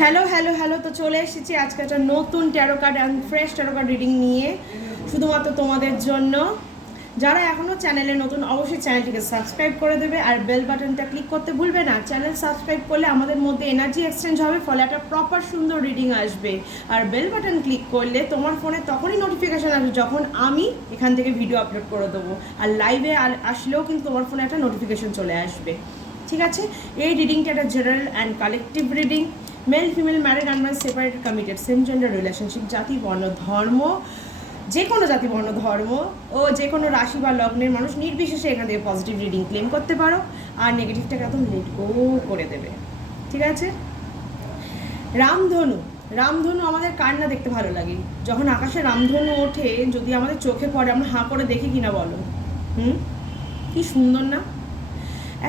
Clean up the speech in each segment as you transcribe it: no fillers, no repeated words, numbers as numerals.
Hello hello hello, তো চলে এসেছি আজকে একটা নতুন taro card and fresh taro card reading নিয়ে, শুধুমাত্র তোমাদের জন্য। যারা এখনও চ্যানেলে নতুন, অবশ্যই চ্যানেলটিকে সাবস্ক্রাইব করে দেবে আর বেল বাটনটা ক্লিক করতে ভুলবে না। চ্যানেল সাবস্ক্রাইব করলে আমাদের মধ্যে এনার্জি এক্সচেঞ্জ হবে, ফলে একটা প্রপার সুন্দর রিডিং আসবে। আর বেল বাটন ক্লিক করলে তোমার ফোনে তখনই নোটিফিকেশান আসবে যখন আমি এখান থেকে ভিডিও আপলোড করে দেবো। আর লাইভে আসলেও কিন্তু তোমার ফোনে একটা নোটিফিকেশান চলে আসবে। ঠিক আছে, এই রিডিংটা একটা general and collective reading. Male female, married, unmarried, separated, committed, same gender relationship, জাতি বর্ণ ধর্ম, যে কোনো জাতি বর্ণ ধর্ম ও যে কোনো রাশি বা লগ্নের মানুষ নির্বিশেষে এখান থেকে পজিটিভ রিডিং ক্লেম করতে পারো, আর নেগেটিভটাকে একদম লেট গো করে দেবে। ঠিক আছে, রামধনু। রামধনু আমাদের কার না দেখতে ভালো লাগে? যখন আকাশে রামধনু ওঠে, যদি আমাদের চোখে পড়ে, আমরা হাঁ করে দেখি কিনা বলো? কি সুন্দর না?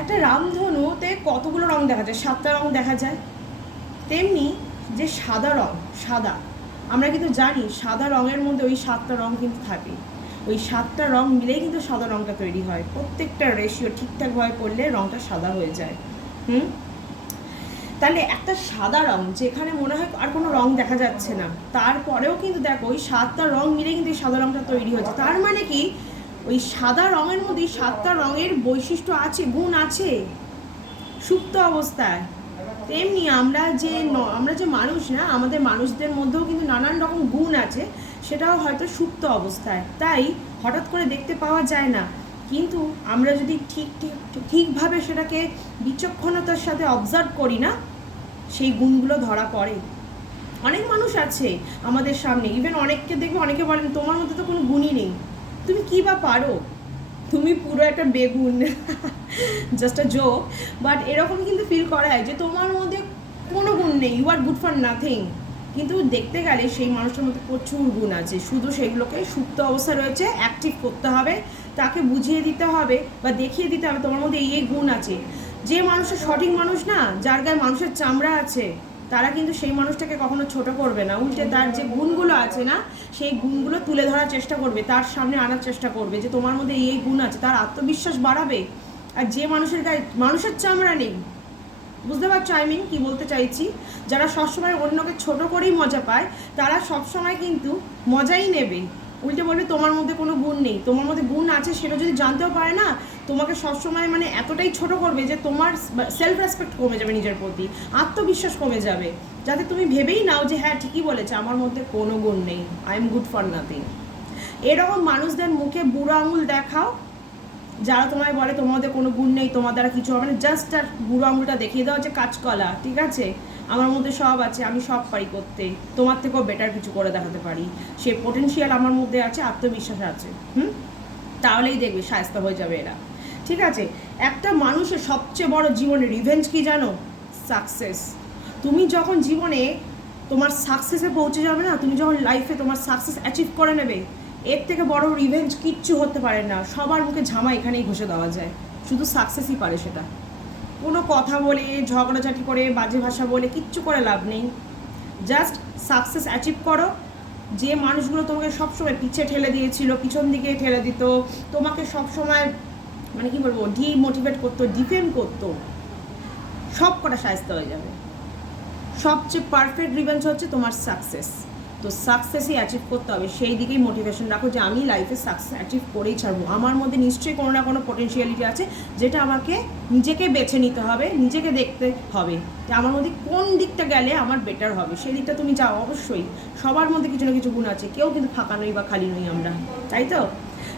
একটা রামধনুতে কতগুলো রং দেখা যায়? 7টা রং দেখা যায়। তেমনি যে সাদা রং, সাদা, আমরা কিন্তু জানি সাদা রঙের মধ্যে ওই 7টা রং কিন্তু থাকে। ওই 7টা রং মিলেই কিন্তু সাদা রংটা তৈরি হয়। প্রত্যেকটা রেশিও ঠিকঠাকভাবে পড়লে রংটা সাদা হয়ে যায়। তাহলে একটা সাদা রং যেখানে মনে হয় আর কোনো রং দেখা যাচ্ছে না, তারপরেও কিন্তু দেখো ওই 7টা রং মিলে কিন্তু এই সাদা রংটা তৈরি হচ্ছে। তার মানে কি ওই সাদা রঙের মধ্যে 7টা রঙের বৈশিষ্ট্য আছে, গুণ আছে সুপ্ত অবস্থায়। তেমনি আমরা যে মানুষ না, আমাদের মানুষদের মধ্যেও কিন্তু নানান রকম গুণ আছে, সেটাও হয়তো সুপ্ত অবস্থায়, তাই হঠাৎ করে দেখতে পাওয়া যায় না। কিন্তু আমরা যদি ঠিকভাবে সেটাকে বিচক্ষণতার সাথে অবজার্ভ করি না, সেই গুণগুলো ধরা পড়ে। অনেক মানুষ আছে আমাদের সামনে, ইভেন অনেককে দেখবে, অনেকে বলেন তোমার মধ্যে তো কোনো গুণই নেই, তুমি কী বা পারো, তুমি পুরো একটা বেগুন। জাস্ট আ জোক, বাট এরকম কিন্তু ফিল করায় যে তোমার মধ্যে কোনো গুণ নেই, you are good for nothing. কিন্তু দেখতে গেলে সেই মানুষের মধ্যে প্রচুর গুণ আছে, শুধু সেগুলোকে সুপ্ত অবস্থা রয়েছে, অ্যাক্টিভ করতে হবে, তাকে বুঝিয়ে দিতে হবে বা দেখিয়ে দিতে হবে তোমার মধ্যে এই গুণ আছে। যে মানুষের সঠিক মানুষ না, যার গায়ে মানুষের চামড়া আছে, তারা কিন্তু সেই মানুষটাকে কখনো ছোট করবে না, উল্টে তার যে গুণগুলো আছে না, সেই গুণগুলো তুলে ধরার চেষ্টা করবে, তার সামনে আনার চেষ্টা করবে যে তোমার মধ্যে এই গুণ আছে, তার আত্মবিশ্বাস বাড়াবে। আর যে মানুষের গায়ে মানুষের চামড়া নেই, বুঝতে পারছো আমি কি বলতে চাইছি? যারা সবসময় অন্যকে ছোট করেই মজা পায়, তারা সবসময় কিন্তু মজাই নেবে, উল্টে বলবে তোমার মধ্যে কোনো গুণ নেই। তোমার মধ্যে গুণ আছে সেটা যদি জানতেও পারে না, তোমাকে সবসময় মানে এতটাই ছোট করবে যে তোমার সেলফ রেসপেক্ট কমে যাবে, নিজের প্রতি আত্মবিশ্বাস কমে যাবে, যাতে তুমি ভেবেই নাও যে হ্যাঁ ঠিকই বলেছে, আমার মধ্যে কোনো গুণ নেই, I am good for nothing. এরকম মানুষদের মুখে বুড়ো আঙুল দেখাও, যারা তোমায় বলে তোমাদের কোনো গুণ নেই, তোমার দ্বারা কিছু হবে না, জাস্ট আর বুড়ো আঙুলটা দেখিয়ে দাও যে কাজকলা, ঠিক আছে, আমার মধ্যে সব আছে, আমি সব পারি করতে, তোমার থেকেও বেটার কিছু করে দেখাতে পারি, সে পোটেনশিয়াল আমার মধ্যে আছে, আত্মবিশ্বাস আছে। তাহলেই দেখবে শায়েস্তা হয়ে যাবে এরা। ঠিক আছে, একটা মানুষের সবচেয়ে বড় জীবনে রিভেঞ্জ কি জানো? সাকসেস। তুমি যখন জীবনে তোমার সাকসেসে পৌঁছে যাবে না, তুমি যখন লাইফে তোমার সাকসেস অ্যাচিভ করে নেবে, এর থেকে বড় রিভেঞ্জ কিচ্ছু হতে পারে না। সবার মুখে ঝামা এখানেই ঘষে দেওয়া যায়, শুধু সাকসেসই পারে সেটা। কোনো কথা বলে, ঝগড়াঝাটি করে, বাজে ভাষা বলে কিচ্ছু করে লাভ নেই। জাস্ট সাকসেস অ্যাচিভ করো। যে মানুষগুলো তোমাকে সবসময় পিছিয়ে ঠেলে দিয়েছিল, পিছন দিকে ঠেলে দিত, তোমাকে সবসময় মানে কি বলবো, ডিমোটিভেট করতো, ডিফেম করতো, সব কটা শায়েস্তা হয়ে যাবে। সবচেয়ে পারফেক্ট রিভেঞ্জ হচ্ছে তোমার সাকসেস। তো সাকসেসই অ্যাচিভ করতে হবে, সেই দিকেই মোটিভেশন রাখো যে আমি লাইফে সাকসেস অ্যাচিভ করেই ছাড়বো। আমার মধ্যে নিশ্চয়ই কোনো না কোনো পোটেনশিয়ালিটি আছে, যেটা আমাকে নিজেকে বেছে নিতে হবে, নিজেকে দেখতে হবে যে আমার মধ্যে কোন দিকটা গেলে আমার বেটার হবে, সেই দিকটা তুমি যাও। অবশ্যই সবার মধ্যে কিছু না কিছু গুণ আছে, কেউ কিন্তু ফাঁকা নই বা খালি নই আমরা, তাই তো?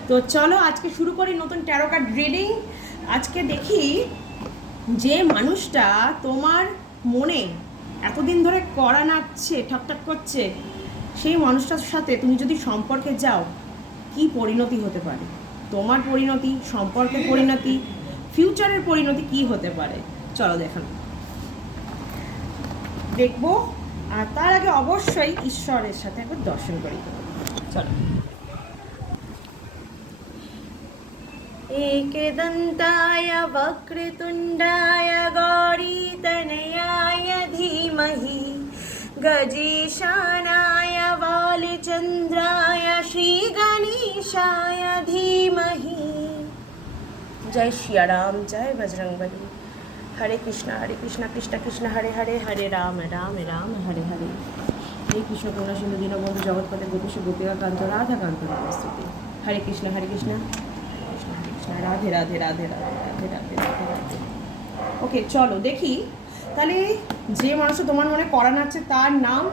তো চলো আজকে শুরু করি নতুন ট্যারো কার্ড রিডিং। আজকে দেখি যে মানুষটা তোমার মনে এতদিন ধরে কড়া নাড়ছে, ঠকঠক করছে, সেই মানুষটার সাথে তুমি যদি সম্পর্কে যাও, কি পরিণতি হতে পারে? তোমার পরিণতি, সম্পর্কের পরিণতি, ফিউচারের পরিণতি কি হতে পারে? চলো দেখবো। আর তার আগে অবশ্যই ঈশ্বরের সাথে একবার দর্শন করি। চলো। एकदन्ताय वक्रतुण्डाय गौरीतनयाय धीमहि गजेशानाय वालचन्द्राय श्रीगणेशाय धीमहि। जय श्री राम, जय बजरंगबली। হরে কৃষ্ণ কৃষ্ণ কৃষ্ণ হরে হরে, হরে রাম রাম রাম হরে হরে। এই কৃষ্ণ করুণা সিন্ধু দীনবন্ধু জগৎপথে গোপীশ গোপিকা কান্ত রাধা কান্ত নমস্তুতে। হরে কৃষ্ণ কৃষ্ণ কৃষ্ণ রাধে রাধে রাধে রাধে রাধে রাধে রাধে রাধে। ওকে চলো দেখি তাহলে যে মানুষটা তোমার মনে করা নাচ্ছে তার নাম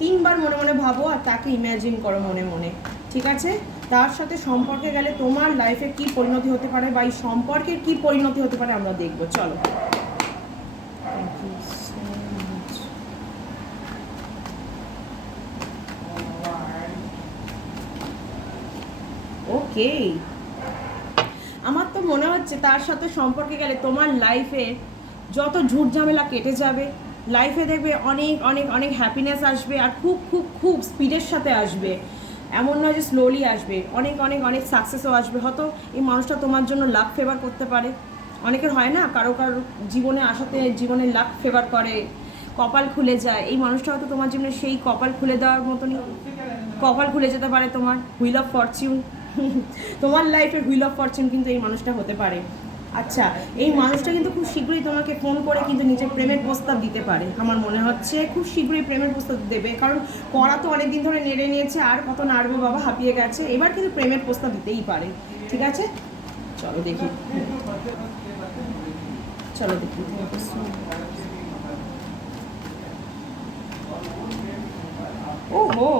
3 বার মনে মনে ভাবো আর তাকে ইমাজিন করো মনে মনে, ঠিক আছে? তার সাথে সম্পর্কে গেলে তোমার লাইফে কি পরিণতি হতে পারে বা এই সম্পর্কের কি পরিণতি হতে পারে আমরা দেখবো। চলো ওকে, আমার তো মনে হচ্ছে তার সাথে সম্পর্কে গেলে তোমার লাইফে যত ঝুট ঝামেলা কেটে যাবে, লাইফে দেখবে অনেক অনেক অনেক হ্যাপিনেস আসবে আর খুব খুব খুব স্পিডের সাথে আসবে, এমন নয় যে স্লোলি আসবে, অনেক অনেক অনেক সাকসেসও আসবে। হয়তো এই মানুষটা তোমার জন্য লাক ফেভার করতে পারে, অনেকের হয় না কারো কারো জীবনে আসাতে জীবনে লাক ফেভার করে, কপাল খুলে যায়, এই মানুষটা হয়তো তোমার জীবনে সেই কপাল খুলে দেওয়ার মতনই কপাল খুলে যেতে পারে, তোমার হুইল অফ ফরচুন তোমার লাইফের হুইল অফ ফরচুন কিন্তু এই মানুষটা হতে পারে। আচ্ছা, এই মানুষটা কিন্তু খুব শীঘ্রই তোমাকে ফোন করে কিন্তু নিজের প্রেমের প্রস্তাব দিতে পারে, আমার মনে হচ্ছে খুব শীঘ্রই প্রেমের প্রস্তাব দেবে, কারণ করা তো অনেক দিন ধরে নেড়ে নিয়েছে, আর কত নাড়বে বাবা, হাঁপিয়ে গেছে, এবার কিন্তু প্রেমের প্রস্তাব দিতেই পারে, ঠিক আছে? চলো দেখি, চলো দেখি। ওহো,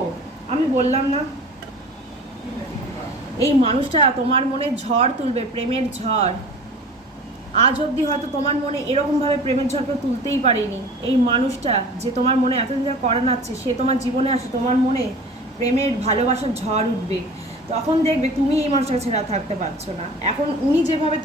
আমি বললাম না এই মানুষটা তোমার মনে ঝড় তুলবে, প্রেমের ঝড়। আজ অবধি হয়তো তোমার মনে এরকমভাবে প্রেমের ঝড় কেউ তুলতেই পারেনি। এই মানুষটা যে তোমার মনে এতদিন ধরে করা নাচ্ছে, সে তোমার জীবনে আসে, তোমার মনে প্রেমের ভালোবাসার ঝড় উঠবে, তখন দেখবে তুমি এই মানুষটাকে ছাড়া থাকতে পারছো না। এখন উনি যেভাবে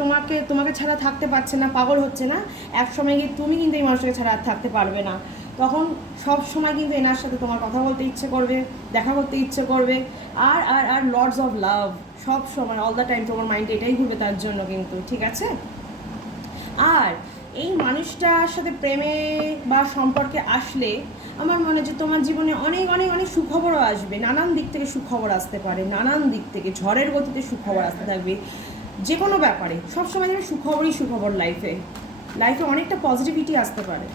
তোমাকে ছাড়া থাকতে পারছে না, পাগল হচ্ছে না, এক সময় গিয়ে তুমি কিন্তু এই মানুষটাকে ছাড়া আর থাকতে পারবে না। তখন সব সময় কিন্তু এনার সাথে তোমার কথা বলতে ইচ্ছে করবে, দেখা করতে ইচ্ছে করবে, আর আর আর লর্ডস অফ লাভ সব সময় অল দ্য টাইম তোমার মাইন্ডে এটাই ঘুরবে তার জন্য কিন্তু, ঠিক আছে? আর এই মানুষটার সাথে প্রেমে বা সম্পর্কে আসলে আমার মনে হয় যে তোমার জীবনে অনেক অনেক অনেক সুখবরও আসবে, নানান দিক থেকে সুখবর আসতে পারে, নানান দিক থেকে ঝড়ের গতিতে সুখবর আসতে থাকবে, যে কোনো ব্যাপারে সবসময় যেন সুখবরই সুখবর, লাইফে অনেকটা পজিটিভিটি আসতে পারে।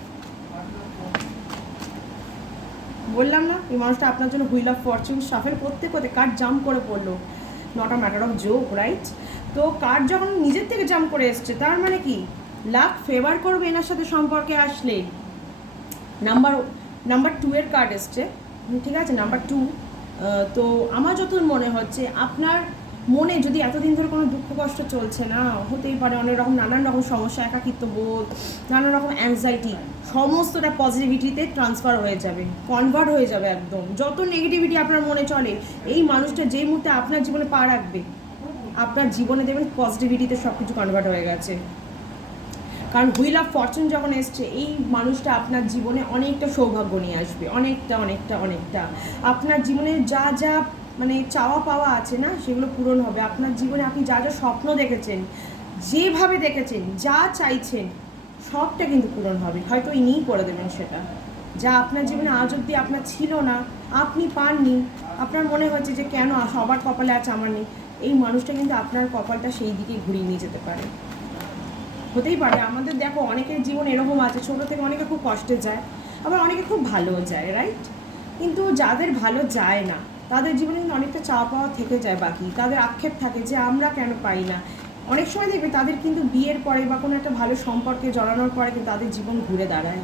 বললাম না এই মানুষটা আপনার জন্য হুইল অফ ফরচুন সাফেল করতে করতে কার্ড জাম্প করে পড়লো, not a matter of joke, right? তো কার্ড যখন নিজের থেকে জাম্প করে এসছে, তার মানে কি লাক ফেভার করবে এনার সাথে সম্পর্কে আসলে। নাম্বার 2 এর কার্ড এসছে, ঠিক আছে? নাম্বার 2। তো আমার যত মনে হচ্ছে আপনার মনে যদি এতদিন ধরে কোনো দুঃখ কষ্ট চলছে না, হতেই পারে অনেক রকম নানান রকম সমস্যা, একাকিত্ব বোধ, নানান রকম অ্যাংজাইটি, সমস্তটা পজিটিভিটিতে ট্রান্সফার হয়ে যাবে, কনভার্ট হয়ে যাবে একদম। যত নেগেটিভিটি আপনার মনে চলে, এই মানুষটা যেই মুহূর্তে আপনার জীবনে পা রাখবে, আপনার জীবনে দেখবেন পজিটিভিটিতে সব কিছু কনভার্ট হয়ে গেছে। কারণ হুইল অফ ফরচুন যখন এসছে, এই মানুষটা আপনার জীবনে অনেকটা সৌভাগ্য নিয়ে আসবে, অনেকটা অনেকটা অনেকটা। আপনার জীবনে যা যা মানে চাওয়া পাওয়া আছে না, সেগুলো পূরণ হবে। আপনার জীবনে আপনি যা যা স্বপ্ন দেখেছেন, যেভাবে দেখেছেন, যা চাইছেন, সবটা কিন্তু পূরণ হবে, হয়তো ইনিই করে দেবেন সেটা। যা আপনার জীবনে আজ অব্দি আপনার ছিল না, আপনি পাননি, আপনার মনে হচ্ছে যে কেন সবার কপালে আছে আমার নেই, এই মানুষটা কিন্তু আপনার কপালটা সেই দিকে ঘুরিয়ে নিয়ে যেতে পারে। হতেই পারে, আমাদের দেখো অনেকের জীবন এরকম আছে, ছোটো থেকে অনেকে খুব কষ্টে যায়, আবার অনেকে খুব ভালোও যায়, রাইট? কিন্তু যাদের ভালো যায় না, তাদের জীবনে কিন্তু অনেকটা চাওয়া পাওয়া থেকে যায় বাকি, তাদের আক্ষেপ থাকে যে আমরা কেন পাই না। অনেক সময় দেখবে তাদের কিন্তু বিয়ের পরে বা কোনো একটা ভালো সম্পর্কে জড়ানোর পরে কিন্তু তাদের জীবন ঘুরে দাঁড়ায়।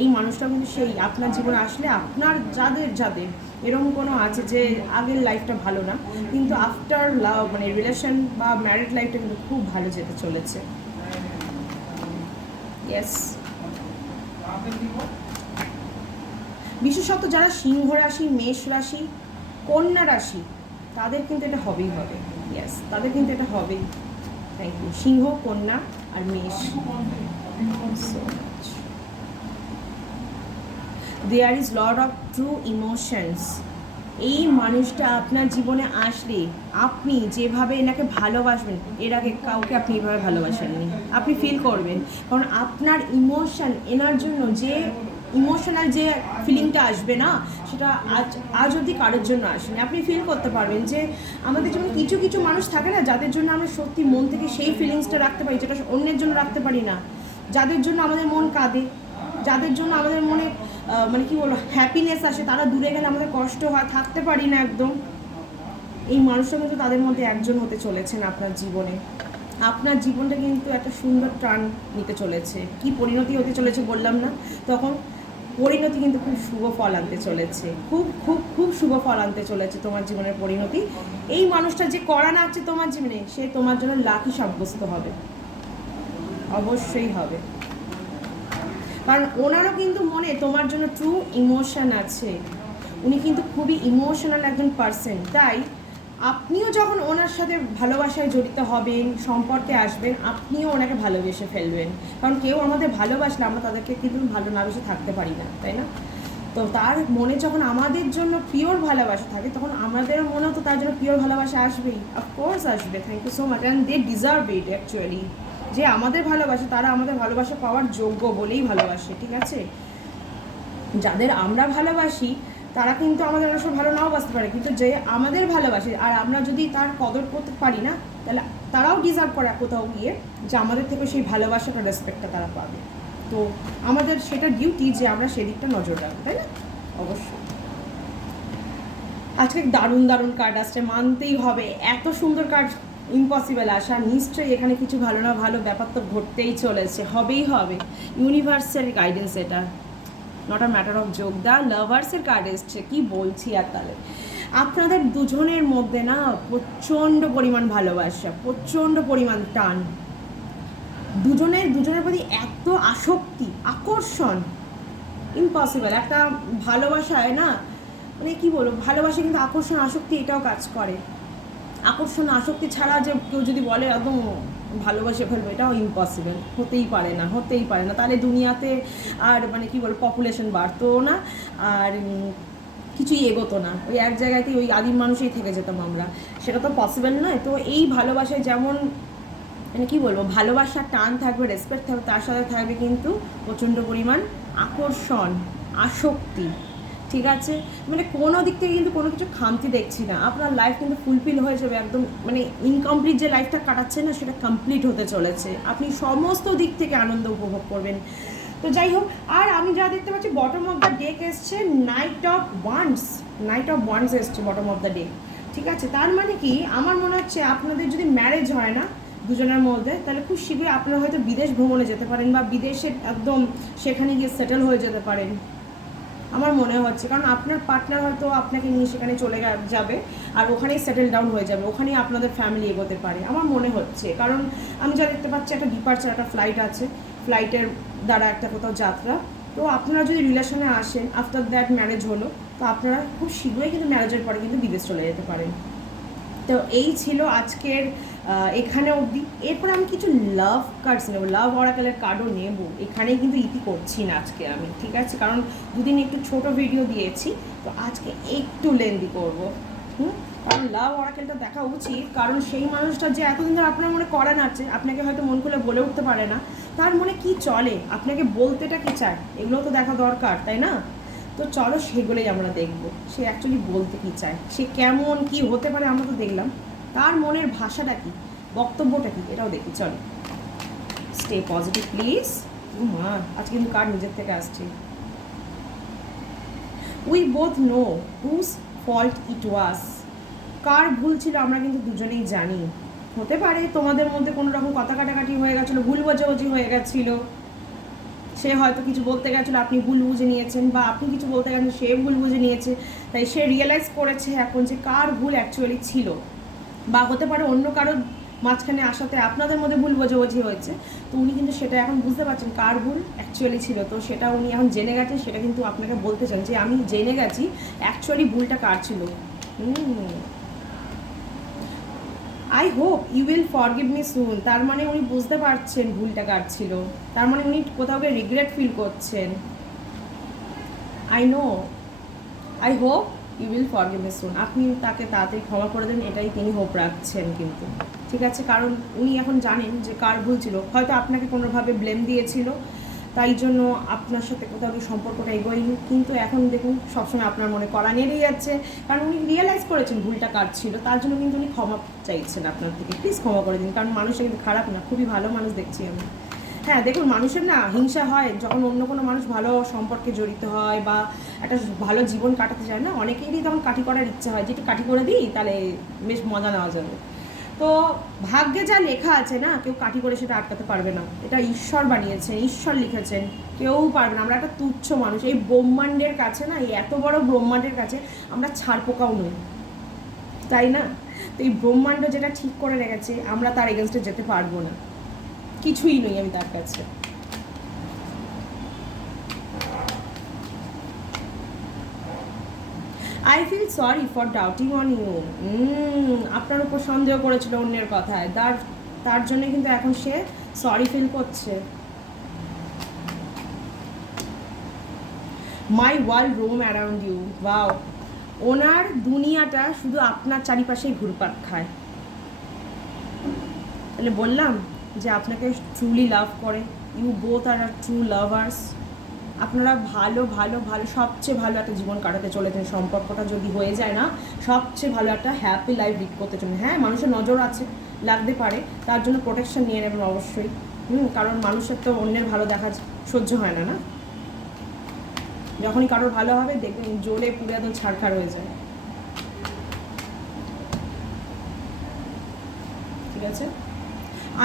এই মানুষটা কিন্তু সেই আপনার জীবনে আসলে, আপনার যাদের যাদের এরকম কোনো আছে যে আগের লাইফটা ভালো না, কিন্তু আফটার লাভ মানে রিলেশন বা ম্যারিড লাইফটা কিন্তু খুব ভালো যেতে চলেছে। ইয়েস, বিশেষত যারা সিংহ রাশি, মেষ রাশি, কন্যা রাশি, তাদের কিন্তু এটা হবেই হবে। ইয়েস, তাদের কিন্তু এটা হবেই। Thank you. সিংহ, কন্যা আর মেষ। There is lot of true emotions. এই মানুষটা আপনার জীবনে আসলে আপনি যেভাবে এনাকে ভালোবাসবেন, এর আগে কাউকে আপনি এভাবে ভালোবাসেননি, আপনি ফিল করবেন। কারণ আপনার ইমোশন, এনার জন্য যে ইমোশনাল যে ফিলিংটা আসবে না, সেটা আজ অবধি কারোর জন্য আসেনি। আপনি ফিল করতে পারবেন যে আমাদের যেমন কিছু কিছু মানুষ থাকে না, যাদের জন্য আমরা সত্যি মন থেকে সেই ফিলিংসটা রাখতে পারি, যেটা অন্যের জন্য রাখতে পারি না। যাদের জন্য আমাদের মন কাঁদে, যাদের জন্য আমাদের মনে মানে কি বলবো হ্যাপিনেস আসে, তারা দূরে গেলে আমাদের কষ্ট হয়, থাকতে পারি না একদম, এই মানুষটা কিন্তু তাদের মধ্যে একজন হতে চলেছেন আপনার জীবনে। আপনার জীবনটা কিন্তু একটা সুন্দর টার্ন নিতে চলেছে। কি পরিণতি হতে চলেছে বললাম না, তখন পরিণতি কিন্তু খুব শুভ ফল আনতে চলেছে, খুব খুব খুব শুভ ফল আনতে চলেছে তোমার জীবনের পরিণতি। এই মানুষটা যে করা না আছে তোমার জীবনে, সে তোমার জন্য লাকি সাব্যস্ত হবে, অবশ্যই হবে। কারণ ওনারও কিন্তু মনে তোমার জন্য ট্রু ইমোশন আছে, উনি কিন্তু খুবই ইমোশনাল একজন পার্সন। তাই আপনিও যখন ওনার সাথে ভালোবাসায় জড়িত হবেন, সম্পর্কে আসবেন, আপনিও ওনাকে ভালোবেসে ফেলবেন। কারণ কেউ আমাদের ভালোবাসলে আমরা তাদেরকে কিন্তু ভালো না বেশি থাকতে পারি না, তাই না? তো তার মনে যখন আমাদের জন্য পিওর ভালোবাসা থাকে, তখন আমাদের মনেও তো তার জন্য পিওর ভালোবাসা আসবেই, অফকোর্স আসবে। Thank you so much, and they deserve it actually. যে আমাদের ভালোবাসে তারা আমাদের ভালোবাসা পাওয়ার যোগ্য বলেই ভালোবাসে, ঠিক আছে? যাদের আমরা ভালোবাসি তারা কিন্তু আমাদের অনেক সময় ভালো নাও বাসতে পারে, কিন্তু যে আমাদের ভালোবাসে আর আমরা যদি তার কদর করতে পারি না, তাহলে তারাও ডিজার্ভ করে কোথাও গিয়ে যে আমাদের থেকে সেই ভালোবাসাটা, রেসপেক্টটা তারা পাবে। তো আমাদের সেটা ডিউটি যে আমরা সেদিকটা নজর রাখবো, তাই না? অবশ্যই। আজকে দারুণ দারুণ কার্ড আসছে, মানতেই হবে, এত সুন্দর কার্ড ইম্পসিবল আসা। নিশ্চয়ই এখানে কিছু ভালো না ভালো ব্যাপার তো ঘটতেই চলেছে, হবেই হবে। ইউনিভার্সের গাইডেন্স এটা, not a matter of joke. The লাভার্সের কার্ড এসছে, কি বলছি আর তাহলে। আপনাদের দুজনের মধ্যে না প্রচণ্ড পরিমাণ ভালোবাসা, প্রচণ্ড পরিমাণ টান, দুজনের প্রতি এত আসক্তি, আকর্ষণ, ইম্পসিবল। একটা ভালোবাসায় না মানে কি বলবো, ভালোবাসা কিন্তু আকর্ষণ আসক্তি এটাও কাজ করে। আকর্ষণ আসক্তি ছাড়া যে কেউ যদি বলে একদম ভালোবাসে ফেলবো, এটাও ইম্পসিবল, হতেই পারে না, হতেই পারে না। তাহলে দুনিয়াতে আর মানে কি বলবো পপুলেশন বাড়তো না, আর কিছুই এগোতো না, ওই এক জায়গাতেই ওই আদিম মানুষই থেকে যেতাম আমরা, সেটা তো পসিবল নয়। তো এই ভালোবাসায় যেমন মানে কী বলবো ভালোবাসার টান থাকবে, রেসপেক্ট থাকবে, তার সাথে থাকবে কিন্তু প্রচণ্ড পরিমাণ আকর্ষণ, আসক্তি, ঠিক আছে? মানে কোনো দিক থেকে কিন্তু কোনো কিছু খামতি দেখছি না। আপনার লাইফ কিন্তু ফুলফিল হয়ে যাবে একদম, মানে ইনকমপ্লিট যে লাইফটা কাটাচ্ছে না সেটা কমপ্লিট হতে চলেছে। আপনি সমস্ত দিক থেকে আনন্দ উপভোগ করবেন। তো যাই হোক, আর আমি যা দেখতে পাচ্ছি বটম অফ দ্য ডেক এসছে নাইট অফ ওয়ান্স এসছে বটম অফ দ্য ডেক, ঠিক আছে? তার মানে কি আমার মনে হচ্ছে আপনাদের যদি ম্যারেজ হয় না দুজনের মধ্যে, তাহলে খুব শীঘ্রই আপনারা হয়তো বিদেশ ভ্রমণে যেতে পারেন, বা বিদেশে একদম সেখানে গিয়ে সেটেল হয়ে যেতে পারেন আমার মনে হচ্ছে। কারণ আপনার পার্টনার হয়তো আপনাকে নিয়ে সেখানে চলে যাবে আর ওখানেই সেটেল ডাউন হয়ে যাবে, ওখানেই আপনাদের ফ্যামিলি এগোতে পারে আমার মনে হচ্ছে। কারণ আমি যা দেখতে পাচ্ছি একটা ডিপার্চার, একটা ফ্লাইট আছে, ফ্লাইটের দ্বারা একটা কোথাও যাত্রা। তো আপনারা যদি রিলেশনে আসেন, আফটার দ্যাট ম্যারেজ হলো, তো আপনারা খুব শীঘ্রই কিন্তু ম্যারেজের পরে কিন্তু বিদেশ চলে যেতে পারেন। তো এই ছিল আজকের এখানে অবধি। এরপর আমি কিছু লাভ কার্ডস নেবো, লাভ অরাকেলের কার্ডও নেবো। এখানেই কিন্তু ইতি করছি না আজকে আমি, ঠিক আছে? কারণ দুদিন একটু ছোট ভিডিও দিয়েছি, তো আজকে একটু লেন্দি করবো। কারণ লাভ অরাকেলটা দেখা উচিত, কারণ সেই মানুষটা যে এতদিন ধরে আপনার মনে করা নাচ্ছে, আপনাকে হয়তো মন খুলে বলে উঠতে পারে না, তার মনে কি চলে, আপনাকে বলতেটা কি চায়, এগুলোও তো দেখা দরকার, তাই না? তো চলো সেগুলোই আমরা দেখব, সে অ্যাকচুয়ালি বলতে কী চায়, সে কেমন কি হতে পারে আমরা তো দেখলাম, তার মনের ভাষাটা কি, বক্তব্যটা কি, এটাও দেখি। চলো, স্টে পজিটিভ প্লিজ। মা আজকে কিন্তু কার নিজের থেকে আসছে। We both know whose fault it was. কার ভুল ছিল আমরা কিন্তু দুজনেই জানি। হতে পারে তোমাদের মধ্যে কোনো রকম কথা কাটাকাটি হয়ে গেছিলো, ভুল বোঝাবুঝি হয়ে গেছিলো, সে হয়তো কিছু বলতে গেছিলো আপনি ভুল বুঝে নিয়েছেন, বা আপনি কিছু বলতে গেছেন সে ভুল বুঝে নিয়েছে, তাই সে রিয়েলাইজ করেছে এখন যে কার ভুল অ্যাকচুয়ালি ছিল। বা হতে পারে অন্য কারো মাঝখানে আসাতে আপনাদের মধ্যে ভুল বোঝাবুঝি হয়েছে, তো উনি কিন্তু সেটা এখন বুঝতে পারছেন কার ভুল অ্যাকচুয়ালি ছিল। তো সেটা উনি এখন জেনে গেছেন, সেটা কিন্তু আপনাকে বলতে চান যে আমি জেনে গেছি অ্যাকচুয়ালি ভুলটা কার ছিল। I hope you will forgive me soon. তার মানে উনি বুঝতে পারছেন ভুলটা কার ছিল, তার মানে উনি কোথাও গিয়ে রিগ্রেট ফিল করছেন। I know, I hope you will forgive me soon. আপনি তাকে তাড়াতাড়ি ক্ষমা করে দেন, এটাই তিনি হোপ রাখছেন কিন্তু, ঠিক আছে? কারণ উনি এখন জানেন যে কার ভুল ছিল, হয়তো আপনাকে কোনোভাবে ব্লেম দিয়েছিল, তাই জন্য আপনার সাথে কোথাও কি সম্পর্কটা এগোয়নি, কিন্তু এখন দেখুন সবসময় আপনার মনে কড়া নেড়েই যাচ্ছে, কারণ উনি রিয়েলাইজ করেছেন ভুলটা কার ছিল, তার জন্য কিন্তু উনি ক্ষমা চাইছেন আপনার থেকে। প্লিজ ক্ষমা করে দিন, কারণ মানুষটা কিন্তু খারাপ না, খুবই ভালো মানুষ দেখছি আমি। হ্যাঁ দেখুন, মানুষের না হিংসা হয় যখন অন্য কোনো মানুষ ভালো সম্পর্কে জড়িত হয় বা একটা ভালো জীবন কাটাতে চায় না, অনেকেরই তখন কাঠি করার ইচ্ছা হয় যে একটু কাঠি করে দিই, তাহলে বেশ মজা নেওয়া যাবে। তো ভাগ্যে যা লেখা আছে না, কেউ কাঠি করে সেটা আটকাতে পারবে না। এটা ঈশ্বর বানিয়েছেন, ঈশ্বর লিখেছেন, কেউ পারবে না। আমরা একটা তুচ্ছ মানুষ, এই ব্রহ্মাণ্ডের কাছে না, এই এত বড় ব্রহ্মাণ্ডের কাছে আমরা ছাড় পোকাও নই, তাই না? তো এই ব্রহ্মাণ্ড যেটা ঠিক করে রেখেছে, আমরা তার এগেনস্টে যেতে পারবো না, কিছুই নই আমি তার কাছে। I feel sorry for doubting on you. আপনার উপর সন্দেহ করেছিল অন্যের কথায়, তার জন্য কিন্তু এখন সে সরি ফিল করছে। My world roam around you. Wow, ওনার দুনিয়াটা শুধু আপনার চারিপাশেই ঘুরপাক খায়। তাহলে বললাম যে আপনাকে ট্রুলি লাভ করে, you both are true lovers. আপনারা ভালো ভালো ভালো সবচেয়ে ভালো একটা জীবন কাটাতে চলেছেন। সম্পর্কটা যদি হয়ে যায় না, সবচেয়ে ভালো একটা হ্যাপি লাইফ লিড করতে চলেছেন। হ্যাঁ, মানুষের নজর আছে, লাগতে পারে, তার জন্য প্রোটেকশন নিয়ে নেবেন অবশ্যই। কারণ মানুষের তো অন্যের ভালো দেখা সহ্য হয় না, না? যখনই কারোর ভালো হবে দেখবেন জ্বলে পুরো একদম ছাড়খাড় হয়ে যায়। ঠিক আছে?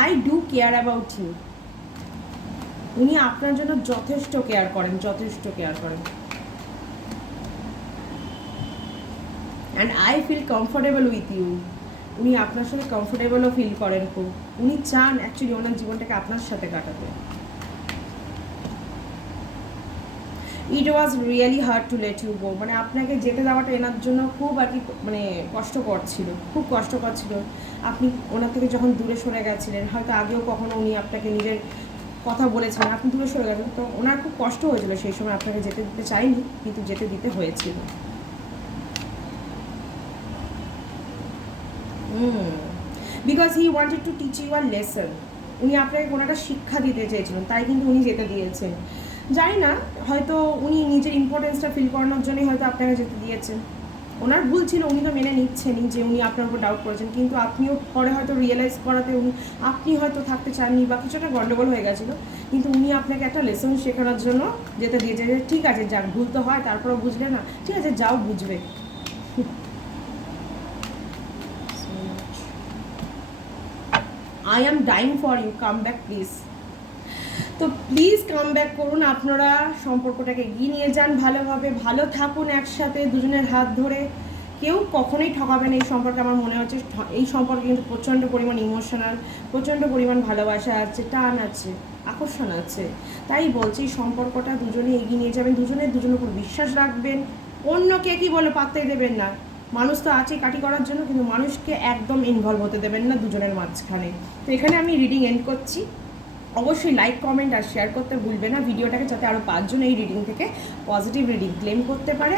I do care about you. উনি আপনার জন্য যথেষ্ট কেয়ার করেন, যথেষ্ট কেয়ার করেন। And I feel comfortable with you. উনি আপনার সাথে কমফোর্টেবলও ফিল করেন খুব। উনি চান অ্যাকচুয়ালি ওনার জীবনটাকে আপনার সাথে কাটাতে। It was really hard to let you go. মানে আপনাকে যেতে দেওয়াটা এনার জন্য খুব আর কি মানে কষ্টকর ছিল, খুব কষ্টকর ছিল। আপনি ওনার থেকে যখন দূরে সরে গেছিলেন, হয়তো আগেও কখনো উনি আপনাকে নিজের কথা বলেছেন, আপনি দূরে সরে গেছেন, তো ওনার খুব কষ্ট হয়েছিল সেই সময়। আপনাকে যেতে দিতে চাইনি, কিন্তু যেতে দিতে হয়েছিল। Because he wanted to teach you a lesson. উনি আপনাকে কোনো একটা শিক্ষা দিতে চেয়েছিলেন, তাই কিন্তু উনি যেতে দিয়েছেন। জানি না, হয়তো উনি নিজের ইম্পর্টেন্সটা ফিল করানোর জন্যই হয়তো আপনাকে যেতে দিয়েছেন। ওনার ভুল ছিল, উনি তো মেনে নিচ্ছেনই যে উনি আপনার উপর ডাউট করেছেন, কিন্তু আপনিও পরে হয়তো রিয়েলাইজ করাতে আপনি হয়তো থাকতে চাননি বা কিছু একটা গণ্ডগোল হয়ে গেছিলো, কিন্তু উনি আপনাকে একটা লেসন শেখানোর জন্য যেতে দিয়েছে যে ঠিক আছে যাক, ভুল তো হয়, তারপরেও বুঝলে না, ঠিক আছে যাও, বুঝবে। I am dying for you, come back please. তো প্লিজ কাম ব্যাক করুন, আপনারা সম্পর্কটাকে এগিয়ে নিয়ে যান ভালোভাবে, ভালো থাকুন একসাথে দুজনের হাত ধরে। কেউ কখনোই ঠকাবেন এই সম্পর্কে। আমার মনে হচ্ছে এই সম্পর্কে কিন্তু প্রচণ্ড পরিমাণ ইমোশনাল, প্রচণ্ড পরিমাণ ভালোবাসা আছে, টান আছে, আকর্ষণ আছে। তাই বলছি সম্পর্কটা দুজনে এগিয়ে নিয়ে যাবেন, দুজনের উপর বিশ্বাস রাখবেন। অন্য কে কী বলে পাত্তাই দেবেন না। মানুষ তো আছে কাটি করার জন্য, কিন্তু মানুষকে একদম ইনভলভ হতে দেবেন না দুজনের মাঝখানে। তো এখানে আমি রিডিং এন্ড করছি। অবশ্যই লাইক, কমেন্ট আর শেয়ার করতে ভুলবে না ভিডিওটাকে, যাতে আরও 5 জন এই রিডিং থেকে পজিটিভ রিডিং ক্লেম করতে পারে।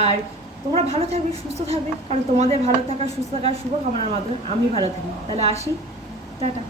আর তোমরা ভালো থাকবে, সুস্থ থাকবে, কারণ তোমাদের ভালো থাকা সুস্থ থাকার শুভকামনার মাধ্যমে আমি ভালো থাকি। তাহলে আসি, টাটা।